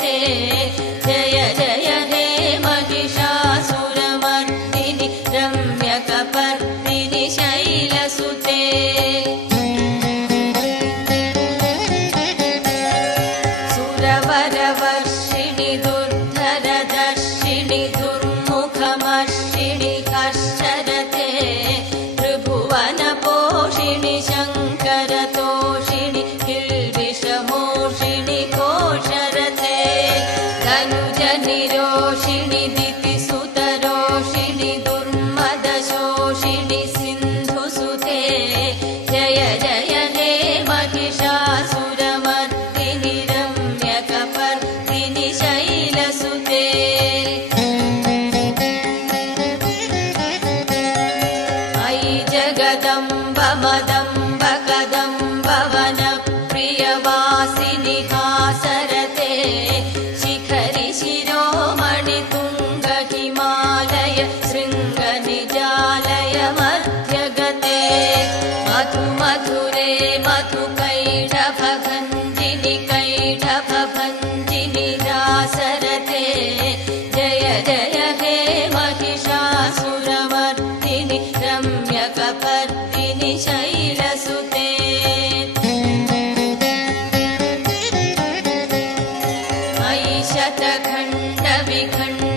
ते जय जय हे महिषासुरमर्दिनि रम्यकपर्दिनि शैलसुते सुरवरवर्षिणि दुर्धरदर्शिनि दुर्मुखमर्षिणि हर्षरते त्रिभुवनपोषिणि शङ्करतोषिणि किल्बिषमोषिणि कोशरते तनुजनिरोषिणि दितिसुतरोषिणि दुर्मदशोषिणि सिन्धुसुते जय जय हे महिषासुरमर्दिनि रम्यकपर्दिनि शैलसुते अयि जगदम्ब मदम्ब कदम्ब वनप्रियवासिनि हासरते शिखरि शिरोमणि तुङ्ग हिमालय शृङ्गनिजालय मध्यगते मधु मधुरे मधुकैटभभञ्जिनि कैटभभञ्जिनि रासरते जय जय हे महिषासुरमर्दिनि रम्यकपर्दिनि शैलसुते मयि शतखण्ड विखण्ड